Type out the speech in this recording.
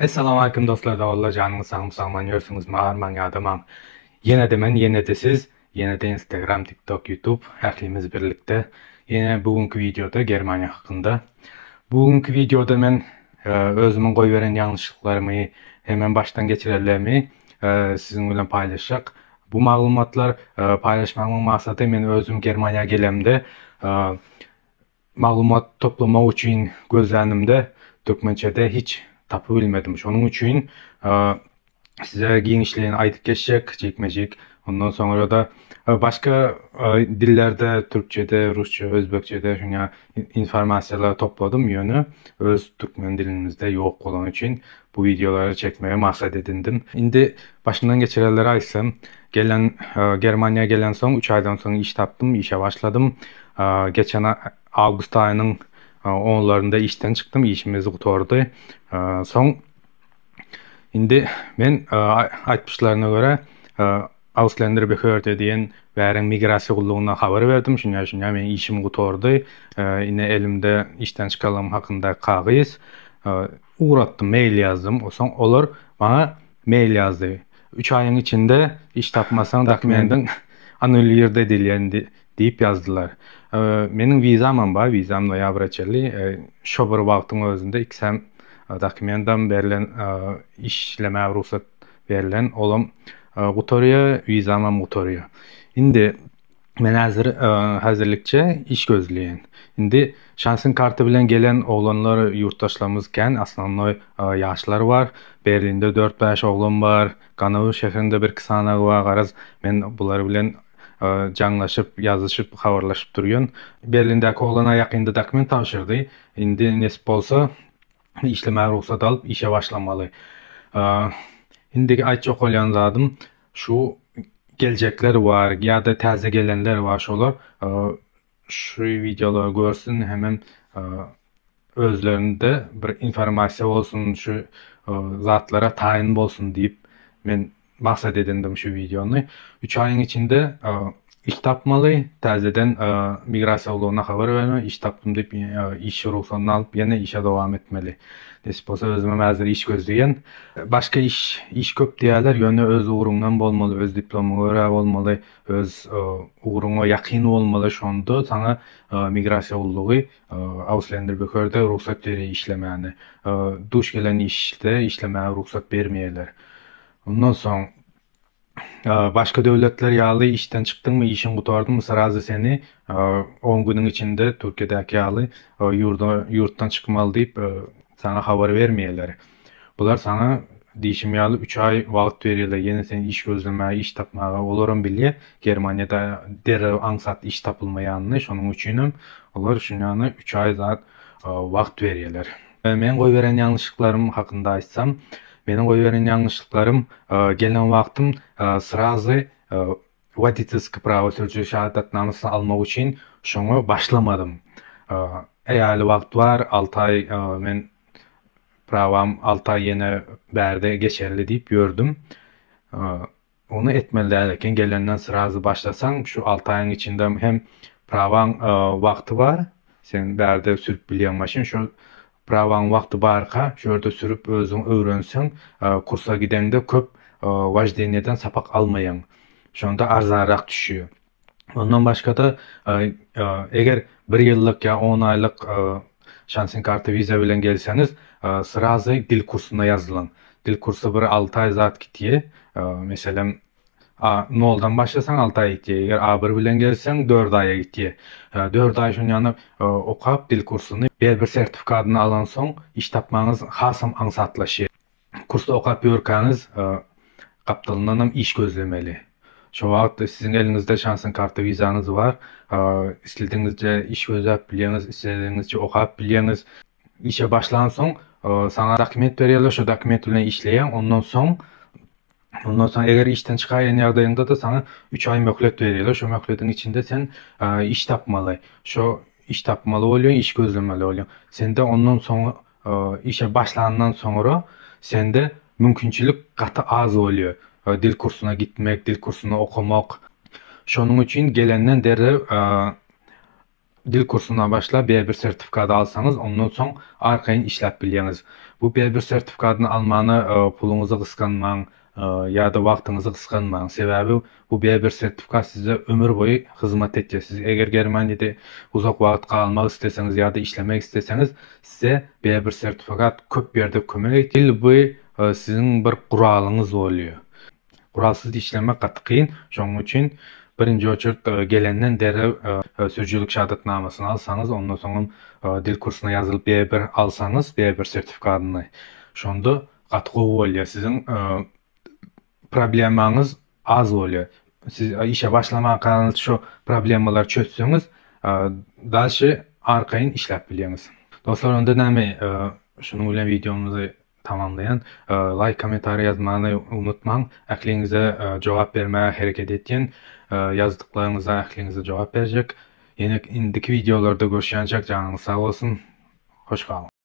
Assalamu alaikum dostlar, da canınız sağlam görsünüz, mağar adamam. Yine de men, yine de siz, yine de Instagram, TikTok, YouTube, herkimiz birlikte. Yine bugünkü videoda Germanya hakkında. Bugünkü videoda men özümün koyveren yanlışlıklarımı hemen baştan geçirelerimi sizinle paylaşacak. Bu malumatlar paylaşmamın maksadı men özüm Germanya gelemde malumat toplamak için gözlənimdə Türkmençe'de hiç tapı bilmedim. Şunun için size genişleyen aytıp geçecek, çekmecek. Ondan sonra da başka dillerde, Türkçe'de, Rusça, Özbekçe'de şuna informasyonlar topladım yönü. Öz Türkmen dilimizde yok olan için bu videoları çekmeye maksat edindim. Şimdi başından geçirenleri açsam, Germanya'ya gelen son 3 aydan sonra iş taptım, işe başladım. Geçen Ağustos ayının 10'larında işten çıktım, işimiz kurtardı. Son Indi men aytmışlarına göre Ausländerbehörde diyen bäriň migrasiýa gullugyna habar berdim. Şuňa men işim gutordy. Ine elimde işten çıkalım hakynda kagys uğrattım, mail yazdım. Soň olar bana mail yazdy. 3 aýyň içinde iş tapmasaň dokumentin annulierde edilýändi diýip yazdylar. Meniň vizam bar, vizam noýabr açely. Şo bir wagtyň özünde iksem dokumentam berilen işleme ruhsat verilen olam gutorya vizama gutorya. Indi men hazırlıkça iş gözleyen. Indi şansın kartı bilen gelen oğlanlar yurttaşlarımızken aslında yaşlar var. Berlin'de 4-5 oğlan var. Ganow şehrinde bir kısana var. Garaz men bular bilen canlaşıp, yazışıp, habarlaşıp duruyon. Berlin'deki oğlana yakında dokument tapşırdı. Indi nesip bolsa işleme ruhsat alıp işe başlamalı. Şimdi aytjak bolýan zadım şu gelecekler var ya da täze gelenler var şolar şu videoları görsün hemen özlerinde bir informasiýa bolsun şu zatlara taýin bolsun diýip men maksat edindim şu videonu. 3 aýyň içinde iş tapmaly, täzeden migrasiýa gullugyna habar berme, iş tapdym diýip iş ruhsatyny alyp ýene işe dowam etmeli. Desposa özüme mäzir iş gözleyen. Başka iş köp diýerler, ýöne öz uğrundan bolmaly, öz diplomaňa görä bolmaly, öz uğruna ýakyn bolmaly. Şonda sana migrasiýa gullugy Ausländerbehörde ruhsat berýär işlemäni. Duş gelen işte işlemäge ruhsat bermeýärler. Ondan soň başka devletler ýaly işten çıktın mı, işin gutardın sarazy seni 10 günün içinde Türkiýedäki ýaly yurtdan çıkmaly diýip sana habar vermeýärler. Bular sana diýişim ýaly 3 ay wagt berýärler. Ýene sen iş gözlemäge, iş tapmaga olaram bilýär. Germaniýada derrew aňsat iş tapylmaýanyny, şonuň üçinem olar şuňany 3 ay zat wagt berýärler. Men goýberen ýalňyşlıklarym hakynda aýtsam, benim goýberen ýalňyşlyklarim gelen wagtym srazy водительский право sürücü şahadatnamasy almak üçin şoňa başlamadym. Eýali wagt bar, 6 ay men pravam 6 ay ýene bärde geçerli diýip gördüm. Onu etmeliler eken gelenden srazy başlasaň şu 6 aýyň içinde hem prawaň wagty bar, sen bärde sürüp bilýän maşyn şu prawaň wagty barka, şurada sürüp özüň öwrenseň, kursa gidende köp wajdeniýeden sapak almaýan. Şonda arzanrak düşüyor. Ondan başka da eger 1 ýyllyk ya 10 aylyk şansın kartı vize bilen gelseniz sırazı dil kursuna yazılan. Dil kursu bir 6 ay zat gitýär. Meselem noldan başlasan 6 ay gitýär. Eger A1 bilen gelsen 4 aya gitýär. 4 ay şuňany okap dil kursunu bir sertifikatyny alan soň iş tapmaňyz hasam aňsatlaşýar. Kursda okap ýörkäňiz kapdalyndan iş gözlemeli. Şu wagtda sizin elinizde şansın kartı vizanız var. İstediğinizce iş gözlep bilýäňiz, istediğinizce okap bilýäňiz. İşe başlan soň sana dokument berýärler, şu dokument bilen işleýän. Ondan soň eger işten çykaýan ýagdaýynda da sana 3 ay möhlet berýärler. Şu möhletiň içinde sen iş tapmaly. Şu iş tapmaly bolýan, iş gözlemeli bolýan. Sende ondan soň işe başlanandan soňra sende mümkinçilik gaty az bolýar. Dil kursuna gitmek, dil kursuna okumak. Şonuň üçin gelenden derrew dil kursuna başla B1 sertifikatı alsanız, ondan soň arkaýyn işläp bilýäňiz. Bu B1 sertifikatyny almany puluňyzy gysganmaň ýa-da wagtyňyzy gysganmaň. Sebäbi bu B1 sertifikat size ömür boyu hyzmat edýär. Siz eger Germaniýada uzak wagt kalmak isteseňiz ýa-da işlemek isteseňiz, size B1 sertifikat köp ýerde kömek edýär. Bu sizin bir guralyňyz bolýar. Kuralsız işlemek gatı kıyın. Şoň üçin birinji oçurt gelenden derrew sürücülük şahadatnamasyny alsanız, ondan soň dil kursuna ýazylyp B1 alsanız, B1 sertifikatyny, şonda gatı bolýar. Sizin problemaňyz az bolýar. Siz işe başlamak kalanız şu problemalar çözseňiz, daşy arkaýyn işläp bilýäňiz. Dostlar, onda näme şunu bilen videomuzu tamamlayan, like, komentary yazmanı unutmaň. Ähliňize jogap bermäge hereket etýän, yazdıklarınıza ähliňize jogap berjek. Ýene indiki videolarda görüşýänçek, janyňyz sag bolsun. Hoş kalın.